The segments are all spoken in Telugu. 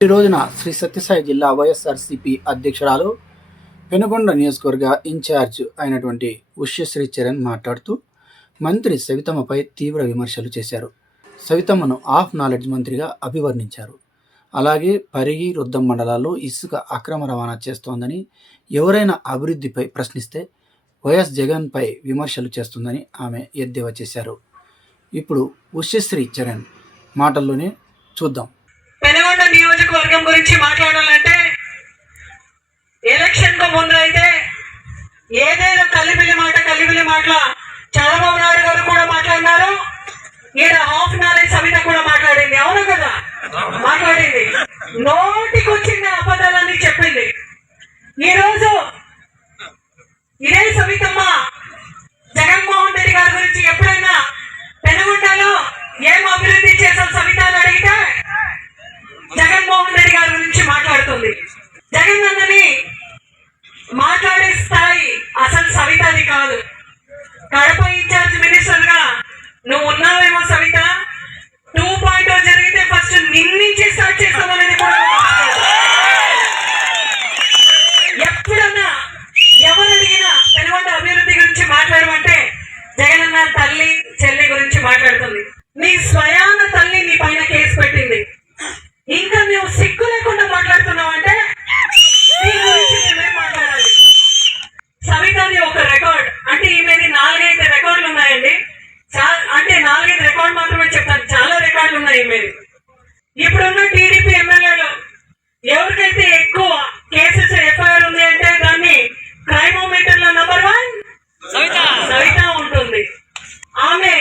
ఈ రోజున శ్రీ సత్యసాయి జిల్లా వైఎస్ఆర్సీపీ అధ్యక్షురాలు పెనుగొండ నియోజకవర్గ ఇన్ఛార్జ్ అయినటువంటి ఉష్యశ్రీ చరణ్ మాట్లాడుతూ మంత్రి సవితమ్మపై తీవ్ర విమర్శలు చేశారు. సవితమ్మను ఆఫ్ నాలెడ్జ్ మంత్రిగా అభివర్ణించారు. అలాగే పరిగి, రుద్దం మండలాల్లో ఇసుక అక్రమ రవాణా చేస్తోందని, ఎవరైనా అభివృద్ధిపై ప్రశ్నిస్తే వైఎస్ జగన్పై విమర్శలు చేస్తుందని ఆమె ఎద్దేవా చేశారు. ఇప్పుడు ఉష్యశ్రీ చరణ్ మాటల్లోనే చూద్దాం. పెనుగొండ నియోజకవర్గం గురించి మాట్లాడాలంటే ఎలక్షన్ కు ముందు అయితే ఏదేదో కలిబిలి మాటల చంద్రబాబు నాయుడు గారు కూడా మాట్లాడినారు. ఈడ హాఫ్ నాలెడ్జ్ సవిత కూడా మాట్లాడింది. అవును కదా, మాట్లాడింది. నోటికి వచ్చిన అబద్ధాలన్నీ చెప్పింది. ఈరోజు ఇదే సవితమ్మ జగన్మోహన్ రెడ్డి గారి గురించి ఎప్పుడైనా పెనుగొండలో ఏం అభివృద్ధి చేశాం సవిత అని అడిగితే జగన్మోహన్ రెడ్డి గారి గురించి మాట్లాడుతుంది. జగన్ అన్నని మాట్లాడే స్థాయి అసలు సవితది కాదు. కడప ఇన్ఛార్జ్ మినిస్టర్ గా నువ్వు ఉన్నావేమో సవిత. 2.0 జరిగితే ఫస్ట్ నిన్నించి స్టార్ట్ చేస్తామనేది కూడా ఎప్పుడన్నా ఎవరు అడిగినా పెనుగొండ అభివృద్ధి గురించి మాట్లాడమంటే జగన్ అన్న తల్లి చెల్లి గురించి మాట్లాడుతుంది. నీ స్వయాన తల్లి నీ పైన కేసు పెట్టింది. ఇంకా నువ్వు సిగ్గు లేకుండా మాట్లాడుతున్నావు అంటే నీ గురించి మేమే మాట్లాడాలి. సవితది ఒక రికార్డ్ అంటే ఈమెది 4-5 రికార్డులు ఉన్నాయండి. అంటే 4-5 రికార్డు మాత్రమే చెప్తాను, చాలా రికార్డులు ఉన్నాయి ఈమెది. ఇప్పుడున్న టీడీపీ ఎమ్మెల్యేలు ఎవరికైతే ఎక్కువ కేసెస్ ఎఫ్ఐఆర్ ఉంది అంటే దాన్ని క్రైమోమీటర్ లో నంబర్ 1 సవిత ఉంటుంది. ఆమె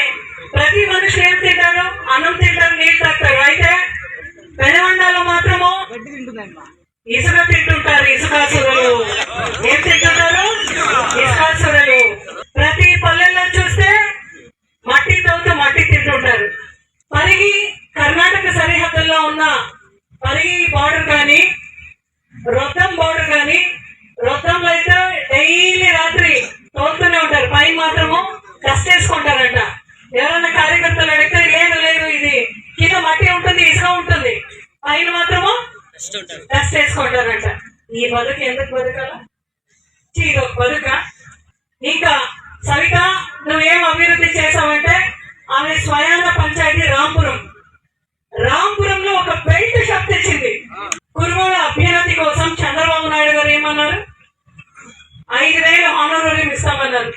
ప్రతి మనిషి ఏం తింటారు? అన్నం తింటారు, నీళ్ళు తాగుతారు. అయితే పెనుగొండలో మాత్రము ఇసుక తింటుంటారు. ఇసుకాసురులు ఏం తింటుంటారు? ఇసుకాసురులు. ప్రతి పల్లెల్లో చూస్తే మట్టి తవ్వుతూ మట్టి తింటుంటారు. పరిగి కర్ణాటక సరిహద్దుల్లో ఉన్న పరిగి బార్డర్ కానీ, రొద్దం బార్డర్ కానీ, రొద్దంలో అయితే డైలీ రాత్రి తోలుతూనే ఉంటారు. పైన మాత్రము డస్ట్ వేసుకుంటారంట. ఎవరైనా కార్యకర్తలు అడిగితే లేదు ఇది కింద మట్టి ఉంటుంది, ఇసుక ఉంటుంది, పైన మాత్రము డస్ట్ వేసుకుంటారంట. ఈ బతుకు ఎందుకు బతకాల? చీరొక బతుక. ఇంకా సవిత నువ్వేం అభివృద్ధి చేసావంటే ఆమె స్వయాన పంచాయతీ రాంపురంలో ఒక బెల్ట్ షాప్ తెచ్చింది. కురుమల అభ్యున్నతి కోసం చంద్రబాబు నాయుడు గారు ఏమన్నారు? 5,000 హానోరేరియం ఇస్తామన్నారు.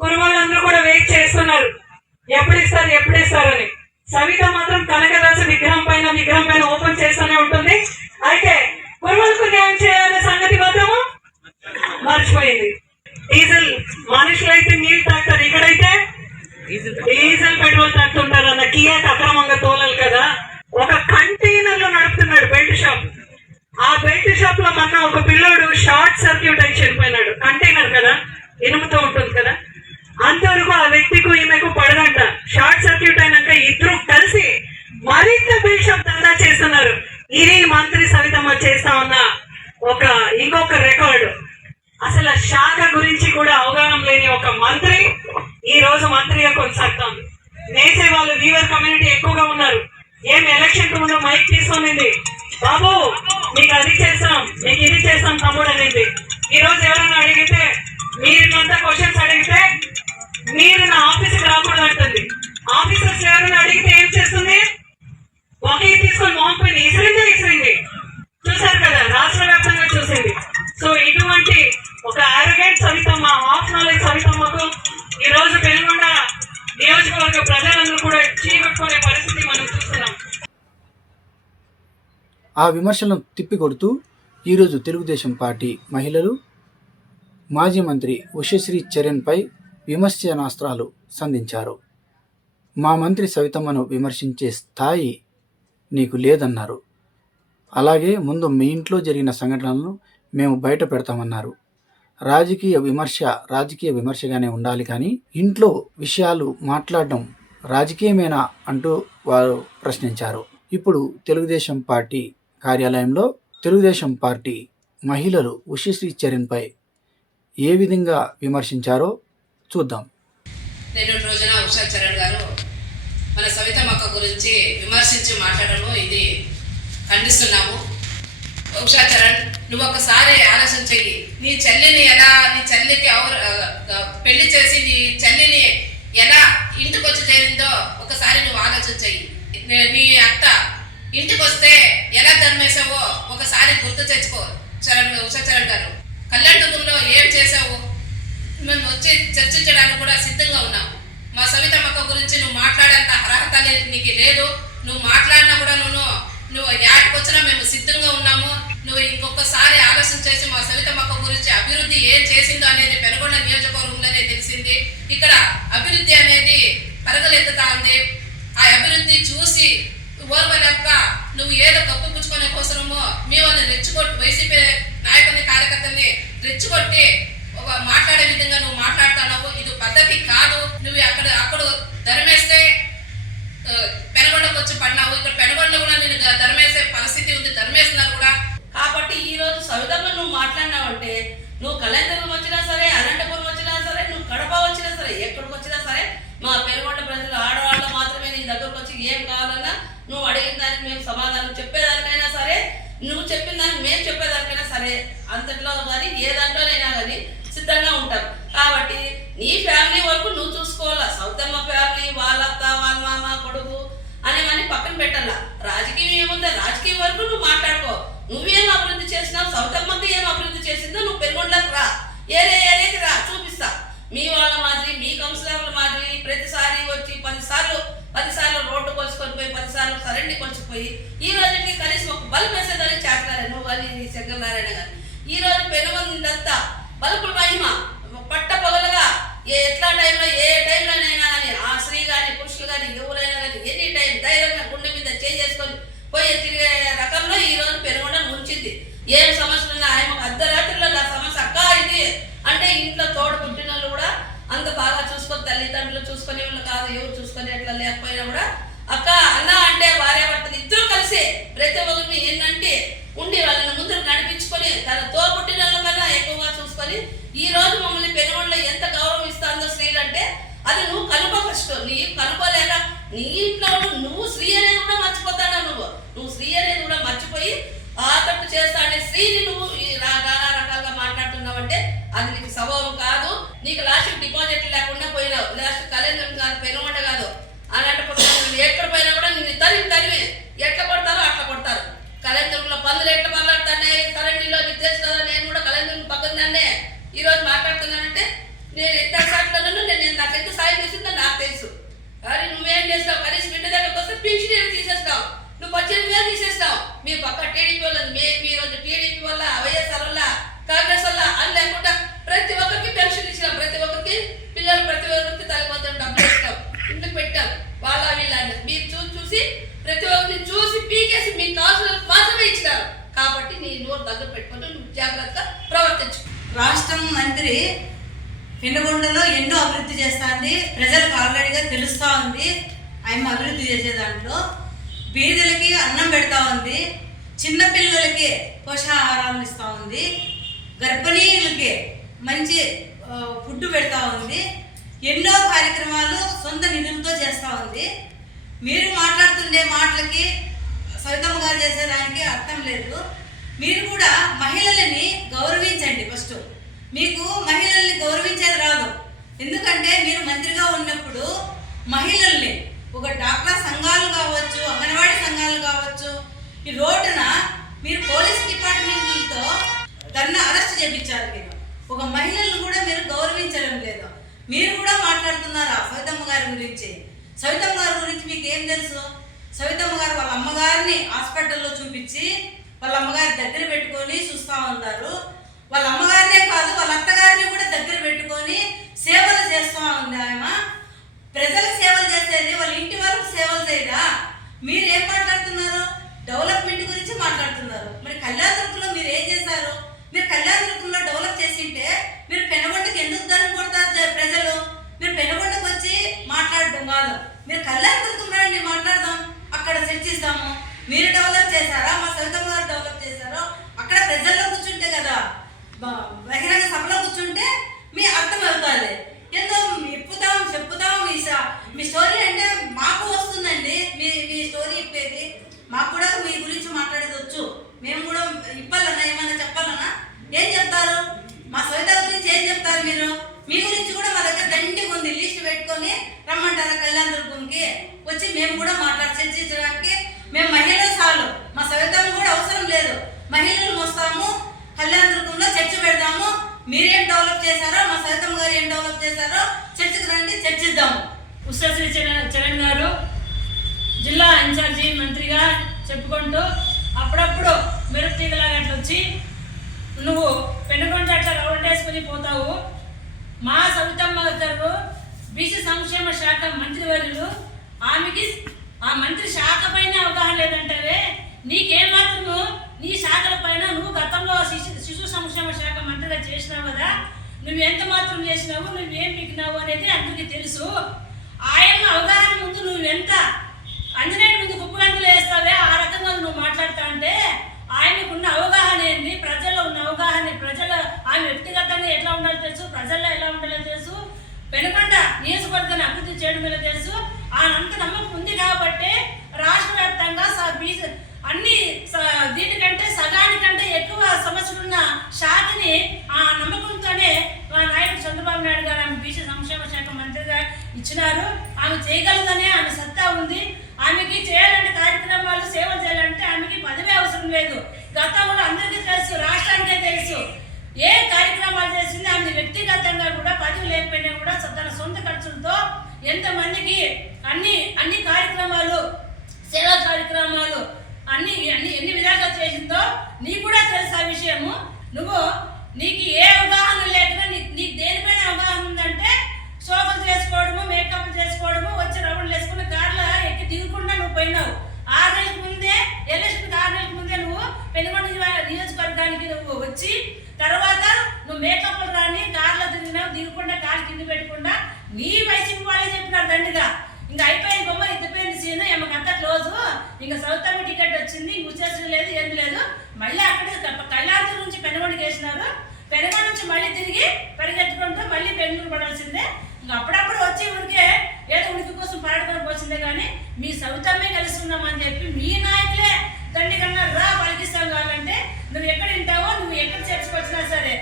కురుమలందరూ కూడా వెయిట్ చేస్తున్నారు ఎప్పుడు ఇస్తారని. సవిత మాత్రం కనకదాస విగ్రహం పైన ఓపెన్ చేస్తూనే ఉంటుంది. అయితే కురుమలకు న్యాయం చేయాలనే సంగతి మాత్రము మర్చిపోయింది. డీజిల్ మనుషులైతే నీళ్ళు తాగుతారు, ఇక్కడైతే డీజిల్ పెట్రోల్ తాగుతుంటారు. అన్న కియాకి అక్రమంగా తోలాలి కదా. ఒక కంటైనర్ లో నడుపుతున్నాడు బెల్ట్ షాప్. ఆ బెల్ట్ షాప్ లో మొన్న ఒక పిల్లోడు షార్ట్ సర్క్యూట్ అయి చనిపోయినాడు. కంటైనర్ కదా, ఇనుముతో ఉంటుంది కదా. అంతవరకు ఆ వ్యక్తికి ఈమెకు పడదంట. షార్ట్ సర్క్యూట్ అయినాక ఇద్దరు కలిసి మరింత బెల్ట్ షాప్ దందా చేస్తున్నారు. ఇది మంత్రి సవితమ్మ చేస్తా ఉన్న ఇంకొక రికార్డు. అసలు శాఖ గురించి కూడా అవగాహన లేని ఒక మంత్రి ఈ రోజు మంత్రిగా కొనసాగుతోంది. నేసే వాళ్ళు వీవర్ కమ్యూనిటీ ఎక్కువగా ఉన్నారు. ఏం ఎలక్షన్ కు ముందు మైక్ తీసుకునింది, బాబు మీకు అది చేస్తాం, మీకు ఇది చేస్తాం తమ్ముడు అనేది. ఈ రోజు ఎవరైనా అడిగితే మీరంతా క్వశ్చన్స్ అడిగితే మీరు నా ఆఫీస్కి రాకూడదు అంటుంది. ఆఫీసర్స్ ఎవరైనా అడిగితే ఏం చేస్తుంది? ఒకే తీసుకొని మొహం పైన ఇసిరింది. చూసారు కదా, రాష్ట్ర వ్యాప్తంగా చూసింది. సో ఇటువంటి ఒక ఆరోగెంట్ సవితమ్మ, హాఫ్ నాలెడ్జ్ సవితమ్మకు ఈ రోజు పెనుగొండ నియోజకవర్గ ప్రజలందరూ కూడా చీకొట్టుకునే పరిస్థితి మనం చూస్తున్నాం. ఆ విమర్శలను తిప్పికొడుతూ ఈరోజు తెలుగుదేశం పార్టీ మహిళలు మాజీ మంత్రి ఉషశ్రీ చరణ్పై విమర్శనాస్త్రాలు సంధించారు. మా మంత్రి సవితమ్మను విమర్శించే స్థాయి నీకు లేదన్నారు. అలాగే ముందు మీ ఇంట్లో జరిగిన సంఘటనలను మేము బయట పెడతామన్నారు. రాజకీయ విమర్శగానే ఉండాలి, కానీ ఇంట్లో విషయాలు మాట్లాడడం రాజకీయమేనా అంటూ వారు ప్రశ్నించారు. ఇప్పుడు తెలుగుదేశం పార్టీ కార్యాలయంలో తెలుగుదేశం పార్టీ మహిళలు ఉషశ్రీ చరణ్పై ఏ విధంగా విమర్శించారో చూద్దాం. నిన్నటి రోజున ఉషా చరణ్ గారు మన సవితమ్మ గురించి విమర్శించి మాట్లాడడం ఇది ఖండిస్తున్నాము. ఉషా చరణ్, నువ్వు ఒకసారి ఆలోచన చెయ్యి. నీ చెల్లికి పెళ్లి చేసి నీ చెల్లిని ఎలా ఇంటికి వచ్చి చేరిందో ఒకసారి నువ్వు ఆలోచన చెయ్యి. నీ అత్త ఇంటికి వస్తే ఎలా ధర్మేసావో ఒకసారి గుర్తు తెచ్చుకో ఉషా చరణ్ గారు. కళ్యాణదుర్గంలో ఏం చేసావు మేము వచ్చి చర్చించడానికి కూడా సిద్ధంగా ఉన్నాము. మా సవితమ్మక్క గురించి నువ్వు మాట్లాడేంత అర్హత నీకు లేదు. నువ్వు మాట్లాడినా కూడా నువ్వు యాడికి వచ్చినా మేము సిద్ధంగా ఉన్నాము. నువ్వు ఇంకొకసారి ఆలోచన చేసి మా సవితమ్మక్క గురించి అభివృద్ధి ఏం చేసిందో అనేది పెనుగొండ నియోజకవర్గంలోనే తెలిసింది. ఇక్కడ అభివృద్ధి అనేది పరగలెత్తుతా ఉంది. ఆ అభివృద్ధి చూసి ఓర్వలేక నువ్వు ఏదో కప్పు పుచ్చుకునే కోసమో మీ వాళ్ళని రెచ్చగొట్టి వైసీపీ నాయకుల్ని కార్యకర్తల్ని రెచ్చగొట్టి మాట్లాడే విధంగా నువ్వు మాట్లాడుతున్నావు. ఇది పద్ధతి కాదు. నువ్వు అక్కడ ధర్మేస్తే పెనుగొండకు వచ్చి పడినావు. ఇక్కడ పెనుగొండ కూడా నేను ధర్మేసే పరిస్థితి ఉంది, ధర్మేస్తున్నారు కూడా. కాబట్టి ఈ రోజు సవితమ్మ నువ్వు మాట్లాడినావంటే నువ్వు కళ్యాణదుర్గం వచ్చినా సరే, అనంతపురం వచ్చినా సరే, నువ్వు కడప వచ్చినా సరే, ఎక్కడికి వచ్చినా సరే మా పెనుగొండ ప్రజలు ఆడవాళ్ళు మాత్రమే నీ దగ్గరకు వచ్చి ఏం కావాలన్నా నువ్వు అడిగిన దానికి మేము సమాధానం చెప్పేదానికైనా సరే, నువ్వు చెప్పిన దానికి మేము చెప్పేదానికైనా సరే, అంతట్లో కానీ ఏ దాంట్లోనైనా కానీ సిద్ధంగా ఉంటాం. కాబట్టి నీ ఫ్యామిలీ వరకు నువ్వు చూసుకోవాలా. సౌతమ్మ ఫ్యామిలీ వాళ్ళ అత్త వాళ్ళ మామ కొడుకు అనేవన్నీ పక్కన పెట్టాలా. రాజకీయం ఏముందో రాజకీయం వరకు నువ్వు మాట్లాడుకో. నువ్వేం అభివృద్ధి చేసినావు, సౌతమ్మకి ఏం అభివృద్ధి చేసిందో నువ్వు పెనుగొండలకు రా, ఏరియాకి రా, చూపిస్తా. మీ వాళ్ళ మాదిరి మీ కౌన్సిలర్ల మాదిరి ప్రతిసారి వచ్చి 10 సార్లు రోడ్డు కొలుచుకొని పోయి 10 సార్లు కరెంట్ కొలిచిపోయి ఈ రోజుకి కనీసం ఒక బల్బ్ వేసేదాన్ని చేస్తారా నువ్వు కానీ శంకర్ నారాయణ గారు. ఈ రోజు పెనుగొండంతా బల్బుల మహిమ పట్ట పగలుగా ఎట్లా టైంలో ఏ టైంలోనైనా కానీ ఆ స్త్రీ కానీ పురుషులు కానీ ఎవరైనా కానీ ఎనీ టైం ధైర్యంగా గుండె మీద చేసుకొని పోయి తిరిగే రకంలో ఈ రోజు పెనుగొండ ఉంచింది. ఏం సమస్యలు ఉన్నా ఆయన అర్ధరాత్రిలో నా సమస్య అక్క ఇది అంటే ఇంట్లో తోడు పుట్టిన వాళ్ళు కూడా అంత బాగా చూసుకొని తల్లిదండ్రులు చూసుకునే వాళ్ళు కాదు, ఎవరు చూసుకొని అట్లా లేకపోయినా కూడా అక్క అన్న అంటే భార్యాభర్తలు ఇద్దరు కలిసి ప్రతి ఒక్కరిని ఏంటంటే ఉండి వాళ్ళని ముందుకు నడిపించుకొని తన తోపుట్టిన కన్నా ఎక్కువగా చూసుకొని ఈ రోజు మమ్మల్ని పెనుగొండలో ఎంత గౌరవం ఇస్తుందో స్త్రీలు అంటే అది నువ్వు కనుకో ఫస్ట్. నీ కనుకోలేక నీ ఇంట్లో నువ్వు స్త్రీ అనేది కూడా మర్చిపోతాడా, నువ్వు స్త్రీ అనేది కూడా మర్చిపోయి ఆకట్టు చేస్తా అంటే స్త్రీని నువ్వు నానా రకాలుగా మాట్లాడుతున్నావంటే అది నీకు స్వభావం కాదు. నీకు లాస్ట్ డిపాజిట్ లేకుండా పోయినావు. లాస్ట్ కళ్యాణం కాదు, పెనుగొండ కాదు, అలాంటప్పుడు ఎక్కడ పోయినా కూడా నిన్ను తరిమి ఎట్లా కొడతారో అట్లా కొడతారు. కళ్యాణంలో పందులు ఎట్లా మాట్లాడుతున్నాయి కరెంటీలో నీకు తెలుసు కదా. నేను కూడా కళ్యాణం పక్కనే ఈ రోజు మాట్లాడుతున్నానంటే నేను ఎంత సాట్లను నేను నాకు ఎంత సాయం చేసిందో నాకు తెలుసు. కానీ నువ్వేం చేస్తావు, కనీసం ఇంటి దగ్గరకు వస్తే పింఛన్ తీసేస్తావు, నువ్వు 18,000 తీసేస్తావు. మీ పక్క టీడీపీ వాళ్ళది మీ రోజు టీడీపీ వల్ల వైఎస్ఆర్ వల్ల కాంగ్రెస్ వల్ల అని లేకుండా ప్రతి ఒక్కరికి పెన్షన్ ఇచ్చినాం, ప్రతి ఒక్కరికి పిల్లలు ప్రతి ఒక్కరికి తల్లిదండ్రులు డబ్బులు ఇస్తాం, ఇంటికి పెట్టాం. వాళ్ళ వీళ్ళని మీరు చూసి ప్రతి ఒక్కరిని చూసి పీకేసి మీ కాసులకు మాత్రమే ఇచ్చినారు. కాబట్టి నీ నోరు దగ్గర పెట్టుకుంటూ నువ్వు జాగ్రత్తగా ప్రవర్తించు. రాష్ట్రం మంత్రి పెనుగొండలో ఎన్నో అభివృద్ధి చేస్తుంది, ప్రజలకు ఆల్రెడీగా తెలుస్తూ ఉంది. ఆయన అభివృద్ధి చేసే దాంట్లో బీదలకి అన్నం పెడతా ఉంది, చిన్నపిల్లలకి పోషకాహారాలు ఇస్తూ ఉంది, గర్భిణీలకి మంచి ఫుడ్ పెడతా ఉంది, ఎన్నో కార్యక్రమాలు సొంత నిధులతో చేస్తూ ఉంది. మీరు మాట్లాడుతుండే మాటలకి సవితమ్మ గారు చేసేదానికి అర్థం లేదు. మీరు కూడా మహిళలని గౌరవించండి. ఫస్ట్ మీకు మహిళల్ని గౌరవించేది రాదు. ఎందుకంటే మీరు మంత్రిగా ఉన్నప్పుడు మహిళల్ని ఒక డాక్టర్ సంఘాలు కావచ్చు, అంగన్వాడీ సంఘాలు కావచ్చు, ఈ రోడ్డున మీరు పోలీస్ డిపార్ట్మెంట్లతో దాన్ని అరెస్ట్ చేయించారు. మీరు ఒక మహిళలను కూడా మీరు గౌరవించడం లేదు. మీరు కూడా మాట్లాడుతున్నారా సవితమ్మ గారి గురించి? సవితమ్మ గారి గురించి మీకు ఏం తెలుసు? సవితమ్మ గారు వాళ్ళ అమ్మగారిని హాస్పిటల్లో చూపించి వాళ్ళ అమ్మగారి దగ్గర పెట్టుకొని చూస్తూ ఉన్నారు. వాళ్ళ అమ్మగారినే కాదు వాళ్ళ అత్తగారిని కూడా దగ్గర పెట్టుకొని సేవలు చేస్తూ ఉంది. ఆమె ప్రజలకు సేవలు చేసేది, వాళ్ళ ఇంటి వరకు సేవలు చేయదా? మీరు ఏం మాట్లాడుతున్నారు? డెవలప్మెంట్ గురించి మాట్లాడుతున్నారు. మరి కళ్యాణదుర్గంలో మీరు ఏం చేశారు? మీరు కళ్యాణదుర్గంలో డెవలప్ చేసింటే మీరు పెనుగొండకి ఎందుకు ధరం కొడతారు ప్రజలు? మీరు పెనుగొండకు వచ్చి మాట్లాడడం కాదు, మీరు కళ్యాణదుర్గం రండి మాట్లాడదాం, అక్కడ చర్చిస్తాము. మీరు డెవలప్ చేశారా, మా సవితమ్మ గారు డెవలప్ చేశారో అక్కడ ప్రజల్లో కూర్చుంటే కదా, బహిరంగ సభలో కూర్చుంటే మీ అర్థం అవుతుంది. ఏదో చెప్పుతాం మీ స్టోరీ అంటే మాకు వస్తుందండి. మీ స్టోరీ చెప్పేది మాకు కూడా మీ గురించి మాట్లాడే రమ్మంటారా కళ్యాణ దుర్గంకి వచ్చి మేము కూడా చర్చించడానికి? మేము మహిళలు చాలు, మా సవితమ్మ కూడా అవసరం లేదు. మహిళలు వస్తాము, కళ్యాణ దుర్గంలో చర్చ పెడదాము. మీరేం డెవలప్ చేశారో, మా సవితమ్మ గారు ఏం డెవలప్ చేశారో చర్చకు రండి, చర్చిద్దాము. ఉషశ్రీ చరణ్ గారు జిల్లా ఇన్ఛార్జి మంత్రిగా చెప్పుకుంటూ అప్పుడప్పుడు మెరుపుతీగలాగా అట్లా వచ్చి నువ్వు పెనుగొండ అట్లా రౌండ్ వేసుకొని పోతావు. మా సవితమ్మ గారు బీసీ సంక్షేమ శాఖ మంత్రివర్యులు, ఆమెకి ఆ మంత్రి శాఖ పైన అవగాహన లేదంటావే. నీకేమాత్రము నీ శాఖల పైన నువ్వు గతంలో శిశు సంక్షేమ శాఖ మంత్రిగా చేసినావు కదా, నువ్వు ఎంత మాత్రం చేసినావు, నువ్వేం పీకినావు అనేది అందరికీ తెలుసు. ఆయన అవగాహన ముందు నువ్వు ఎంత అంజనేయుడి ముందు కుప్పగంతులు వేస్తావే, ఆ రకంగా నువ్వు మాట్లాడుతా అంటే ఆయనకున్న అవగాహన ఏంది, ప్రజల్లో ఉన్న అవగాహన, ప్రజలు ఆమె వ్యక్తిగతంగా ఎట్లా ఉండాలో తెలుసు, ప్రజల్లో ఎలా ఉండాలో తెలుసు, పెనుకొండ నియోజకవర్గాన్ని అభివృద్ధి చేయడం మీద తెలుసు. అంత నమ్మకం ఉంది కాబట్టి రాష్ట్ర వ్యాప్తంగా అన్ని దీనికంటే సగానికంటే ఎక్కువ సమస్యలున్న శాఖని ఆ నమ్మకంతోనే మా నాయకుడు చంద్రబాబు నాయుడు గారు ఆమె బీసీ సంక్షేమ శాఖ మంత్రిగా ఇచ్చినారు. ఆమె చేయగలదని ఆమె సత్తా ఉంది. ఆమెకి చేయాలంటే కార్యక్రమాలు సేవలు చేయాలంటే ఆమెకి పదవి అవసరం లేదు. గతంలో అందరికీ తెలుసు, రాష్ట్రానికే తెలుసు ఏ కార్యక్రమాలు చేసింది. ఆమె వ్యక్తిగతంగా కూడా పదవి లేకపోయినా కూడా తన సొంత ఖర్చులతో ఎంతమందికి అన్ని కార్యక్రమాలు, సేవా కార్యక్రమాలు ఎన్ని విధాలుగా చేసిందో నీకు కూడా తెలుసు ఆ విషయము. నీకు ఏ అవగాహన లేకుండా నీకు దేనిపైన అవగాహన ఉందంటే సోఫలు చేసుకోవడము, మేకప్ చేసుకోవడము, వచ్చి రౌండ్లు వేసుకుని కార్లో ఎక్కి దిగకుండా నువ్వు పోయినావు. 6 నెలలకు ముందే, ఎలక్షన్కి 6 నెలలకు ముందే నువ్వు పెనుగొండ నియోజకవర్గానికి నువ్వు వచ్చి తర్వాత నువ్వు మేకప్లు రాని కార్లో తిరిగినావు, దిగకుండా కాలు కింద పెట్టకుండా నీ వైసీపీ వాళ్ళే చెప్పినారు దండిగా. ఇంకా అయిపోయింది బొమ్మ, ఎత్తిపోయింది సీను, ఏమకంతా క్లోజు, ఇంకా సౌతమ్మ టికెట్ వచ్చింది, ఉచ్చేసిన లేదు, ఏం లేదు. మళ్ళీ అక్కడే కళ్యాణం నుంచి పెనుగొండకి వేసినారు. పెనుగొండ నుంచి మళ్ళీ తిరిగి పరిగెత్తుకుంటూ మళ్ళీ బెంగళూరు పడాల్సిందే. ఇంకా అప్పుడప్పుడు వచ్చి ఊరికే ఏదో ఉనికి కోసం పడడం పోసిందే కానీ మీ సవితమ్మే కలుస్తున్నామని చెప్పి మీ నాయకులే దండికన్నా రా పలికిస్తాం కావాలంటే నువ్వు ఎక్కడ వింటావో, నువ్వు ఎక్కడ చర్చకొచ్చినా సరే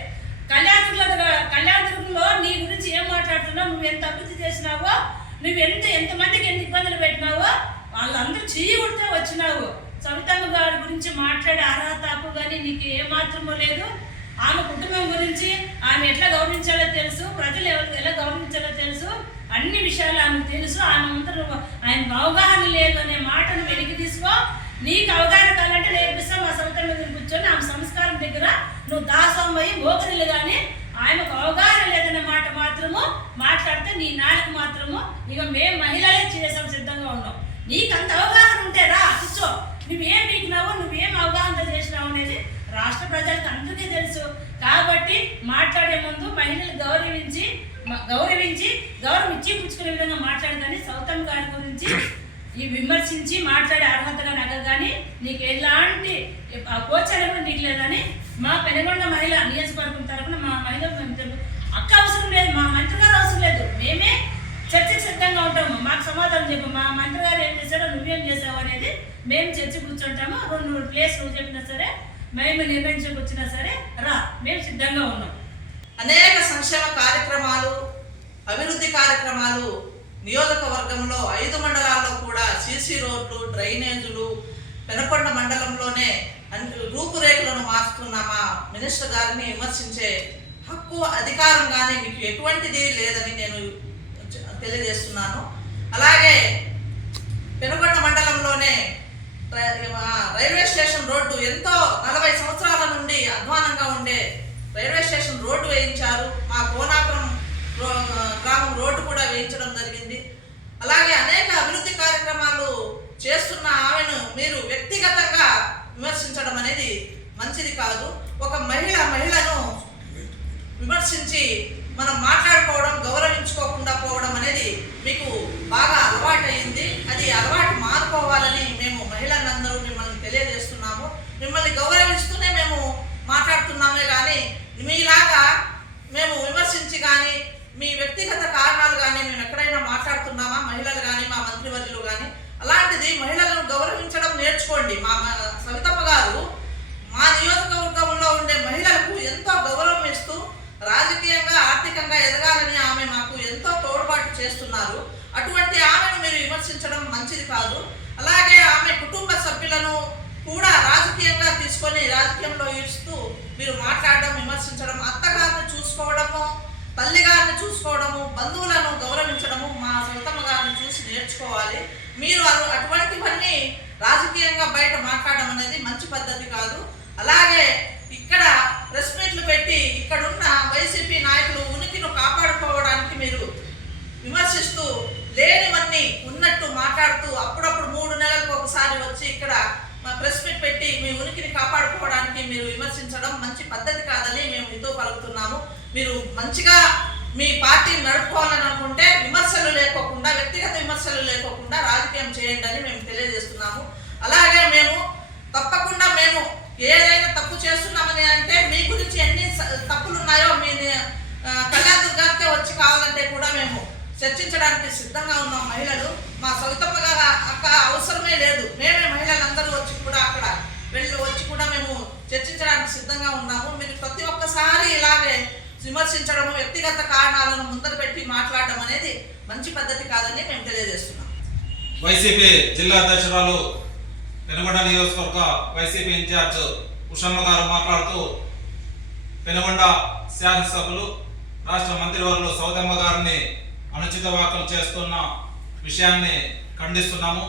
కళ్యాణదుర్గంలో నీ గురించి ఏం మాట్లాడుతున్నావు, నువ్వు ఎంత అభివృద్ధి చేసినావో, నువ్వు ఎంతమందికి ఎన్ని ఇబ్బందులు పెట్టినావో వాళ్ళందరూ చెయ్యి కొడితే వచ్చినావు. సవితమ్మ గారి గురించి మాట్లాడే అర్హత హక్కు కానీ నీకు ఏమాత్రమో లేదు. ఆమె కుటుంబం గురించి ఆమె ఎట్లా గౌరవించాలో తెలుసు, ప్రజలు ఎలా గౌరవించాలో తెలుసు, అన్ని విషయాలు ఆమెకు తెలుసు. ఆయనకు అవగాహన లేదు అనే మాటను వెలికి తీసుకో. నీకు అవగాహన కావాలంటే నేర్పిస్తాం. మా సవితమ్మ దగ్గర కూర్చొని ఆమె సంస్కారం దగ్గర నువ్వు దాసం అయ్యి మోకరిల్లు కానీ ఆయనకు అవగాహన లేదనే మాట మాత్రము మాట్లాడితే నీ నాలుగు మాత్రము ఇక మేము మహిళలే చేసాం సిద్ధంగా ఉన్నాం. నీకు అంత అవగాహన ఉంటే రా కూర్చో. నువ్వేం పీకినావో, నువ్వేం అవగాహన చేసినావు అనేది రాష్ట్ర ప్రజలకు అందరికీ తెలుసు. కాబట్టి మాట్లాడే ముందు మహిళలు గౌరవించి గౌరవం ఇచ్చి పుచ్చుకునే విధంగా మాట్లాడదని సౌతమ్మ గారి గురించి ఈ విమర్శించి మాట్లాడే అర్హతగా నగ కానీ నీకు ఎలాంటి కోచన కూడా నీకు లేదని మా పెనుగొండ మహిళ నియోజకవర్గం తరఫున మా మహిళలకు మేము అక్క అవసరం లేదు, మా మంత్రి గారు అవసరం లేదు, మేమే చర్చకు సిద్ధంగా ఉంటాము. మాకు సమాధానం చెప్పు, మా మంత్రి గారు ఏం చేశారో నువ్వేం చేసావు అనేది మేము చర్చ కూర్చుంటాము. 2-3 ప్లేస్ నువ్వు చెప్పినా సరే, మేము నిర్ణయించకు వచ్చినా సరే రా, మేము సిద్ధంగా ఉన్నాం. అనేక సంక్షేమ కార్యక్రమాలు, అభివృద్ధి కార్యక్రమాలు నియోజకవర్గంలో 5 మండలాల్లో కూడా సీసీ రోడ్లు, డ్రైనేజీలు, పెనుకొండ మండలంలోనే రూపురేఖలను మార్చుతున్న మా మినిస్టర్ గారిని విమర్శించే హక్కు, అధికారం కానీ మీకు ఎటువంటిది లేదని నేను తెలియజేస్తున్నాను. అలాగే పెనుకొండ మండలంలోనే రైల్వే స్టేషన్ రోడ్డు ఎంతో 40 సంవత్సరాల నుండి అధ్వానంగా ఉండే రైల్వే స్టేషన్ రోడ్డు వేయించారు. మా కోనాపురం గ్రామం రోడ్డు కూడా వేయించడం జరిగింది. అలాగే అనేక అభివృద్ధి కార్యక్రమాలు చేస్తున్న ఆమెను మీరు వ్యక్తిగతంగా విమర్శించడం అనేది మంచిది కాదు. ఒక మహిళను విమర్శించి మనం మాట్లాడుకోవడం, గౌరవించుకోకుండా పోవడం అనేది మీకు బాగా అలవాటు అయింది. అది అలవాటు మారుకోవాలని మేము మహిళలందరూ మిమ్మల్ని తెలియజేస్తున్నాము. మిమ్మల్ని గౌరవిస్తూనే మేము మాట్లాడుతున్నామే కానీ మీలాగా మేము విమర్శించి కానీ మీ వ్యక్తిగత కారణాలు కానీ మేము ఎక్కడైనా మాట్లాడుతున్నామా, మహిళలు కానీ మా మంత్రివర్యులు కానీ? అలాంటిది మహిళలను గౌరవించడం నేర్చుకోండి. మా సవితమ్మ గారు మా నియోజకవర్గంలో ఉండే మహిళలకు ఎంతో గౌరవం ఇస్తూ రాజకీయంగా, ఆర్థికంగా ఎదగాలని ఆమె మాకు ఎంతో తోడ్పాటు చేస్తున్నారు. అటువంటి మంచిది కాదు. అలాగే ఆమె కుటుంబ సభ్యులను కూడా రాజకీయంగా తీసుకొని రాజకీయంలో ఇస్తూ మీరు మాట్లాడడం, విమర్శించడం, అత్తగారిని చూసుకోవడము, తల్లిగారిని చూసుకోవడము, బంధువులను గౌరవించడము మా సవితమ్మ గారిని చూసి నేర్చుకోవాలి. మీరు అటువంటివన్నీ రాజకీయంగా బయట మాట్లాడడం అనేది మంచి పద్ధతి కాదు. అలాగే ఇక్కడ ప్రెస్ మీట్లు పెట్టి ఇక్కడున్న వైసీపీ నాయకులు ఉనికిని కాపాడుకోవడానికి మీరు విమర్శిస్తూ లేనివన్నీ ఉన్నట్టు మాట్లాడుతూ అప్పుడప్పుడు 3 నెలలకు ఒకసారి వచ్చి ఇక్కడ ప్రెస్ మీట్ పెట్టి మీ ఉనికిని కాపాడుకోవడానికి మీరు విమర్శించడం మంచి పద్ధతి కాదని మేము మీతో పలుకుతున్నాము. మీరు మంచిగా మీ పార్టీని నడుపుకోవాలని అనుకుంటే విమర్శలు లేకోకుండా, వ్యక్తిగత విమర్శలు లేకోకుండా రాజకీయం చేయండి అని మేము తెలియజేస్తున్నాము. అలాగే మేము తప్పకుండా మేము ఏదైనా తప్పు చేస్తున్నామని అంటే మీ గురించి ఎన్ని తప్పులు ఉన్నాయో మీ కళ్యాణ దుర్గాకే వచ్చి కావాలంటే కూడా మేము చర్చించడానికి సిద్ధంగా ఉన్నాం. మహిళలు మా సవితమ్మ గారు అక్క అవసరమే లేదు, మేమే మహిళలందరూ వచ్చి కూడా అక్కడ వచ్చి కూడా మేము చర్చించడానికి సిద్ధంగా ఉన్నాము. మీరు ప్రతి ఒక్కసారి ఇలాగే విమర్శించడము, వ్యక్తిగత కారణాలను ముందర పెట్టి మాట్లాడడం అనేది మంచి పద్ధతి కాదని మేము తెలియజేస్తున్నాం. వైసీపీ జిల్లా అధ్యక్షురాలు, పెనుగొండ నియోజకవర్గ వైసీపీ ఇన్ఛార్జ్ ఉషమ్మ గారు మాట్లాడుతూ పెనుగొండ శాసనసభ్యులు, రాష్ట్ర మంత్రివర్యులు సౌదమ్మ గారిని అనుచిత వ్యాఖ్యలు చేస్తున్న విషయాన్ని ఖండిస్తున్నాము.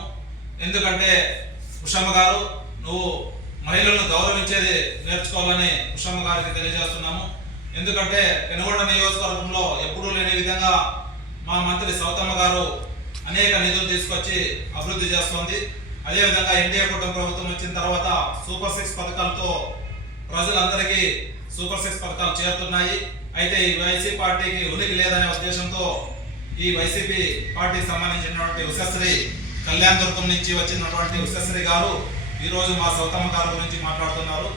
ఎందుకంటే ఉషమ్మ గారు, నువ్వు మహిళలను గౌరవించేది నేర్చుకోవాలని ఉషమ్మ గారికి తెలియజేస్తున్నాము. ఎందుకంటే పెనుగొండ నియోజకవర్గంలో ఎప్పుడూ లేని విధంగా మా మంత్రి సౌతమ్మ గారు అనేక నిధులు తీసుకొచ్చి అభివృద్ధి చేస్తోంది. అదేవిధంగా ఎన్డీఏ కూటమి ప్రభుత్వం వచ్చిన తర్వాత సూపర్ 6 పథకాలతో ప్రజలందరికీ సూపర్ 6 పథకాలు చేరుతున్నాయి. అయితే ఈ వైసీపీ పార్టీకి ఉనికి లేదనే ఉద్దేశంతో ఈ వైసీపీ పార్టీకి సంబంధించినటువంటి ఉషశ్రీ కళ్యాణదుర్గం నుంచి వచ్చినటువంటి ఉషశ్రీ గారు ఈరోజు మా సౌతమ్మ గారి గురించి మాట్లాడుతున్నారు.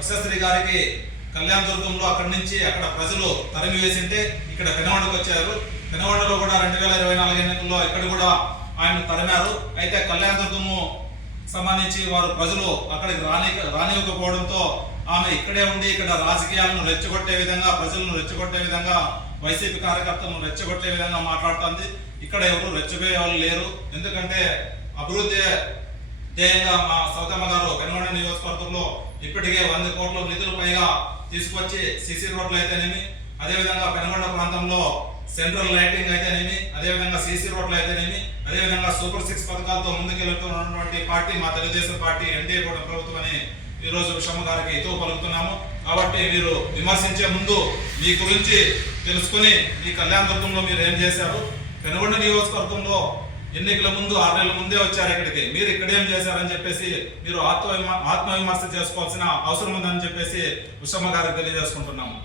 ఉషశ్రీ గారికి కళ్యాణదుర్గంలో అక్కడి నుంచి అక్కడ ప్రజలు తరిమి వేసింటే ఇక్కడ పెనుగొండకు వచ్చారు. పెనుగొండలో కూడా 2024 ఎన్నికల్లో ఇక్కడ కూడా ఆయన తరిమారు. అయితే కళ్యాణదుర్గము సంబంధించి వారు ప్రజలు అక్కడికి రానివ్వకపోవడంతో ఆమె ఇక్కడే ఉండి ఇక్కడ రాజకీయాలను రెచ్చగొట్టే విధంగా, ప్రజలను రెచ్చగొట్టే విధంగా, వైసీపీ కార్యకర్తలను రెచ్చగొట్టే విధంగా మాట్లాడుతుంది. ఇక్కడ ఎవరు రెచ్చగొట్టే వాళ్ళు లేరు. ఎందుకంటే అభివృద్ధి ధ్యేయంగా మా సౌతమ్మ గారు పెనుగొండ నియోజకవర్గంలో ఇప్పటికే 100 కోట్ల నిధులు పైగా తీసుకొచ్చి సీసీ రోడ్లు అయితేనేమి, అదేవిధంగా పెనుగొండ ప్రాంతంలో సెంట్రల్ లైటింగ్ అయితేనేమి, అదేవిధంగా సీసీ రోడ్లు అయితేనేమి, అదేవిధంగా సూపర్ 6 పథకాలతో ముందుకెళ్తున్నటువంటి పార్టీ మా తెలుగుదేశం పార్టీ, ఎన్డీఏ కూటమి ప్రభుత్వం అని ఈరోజు ఉషమ్మ గారికి హితవు పలుకుతున్నాము. కాబట్టి మీరు విమర్శించే ముందు మీ గురించి తెలుసుకుని మీ కళ్యాణదుర్గంలో మీరు ఏం చేశారు, పెనుగొండ నియోజకవర్గంలో ఎన్నికల ముందు 6 నెలల ముందే వచ్చారు ఇక్కడికి, మీరు ఇక్కడేం చేశారని చెప్పేసి మీరు ఆత్మవిమర్శ చేసుకోవాల్సిన అవసరం ఉందని చెప్పేసి ఉషమ్మ గారికి తెలియజేసుకుంటున్నాము.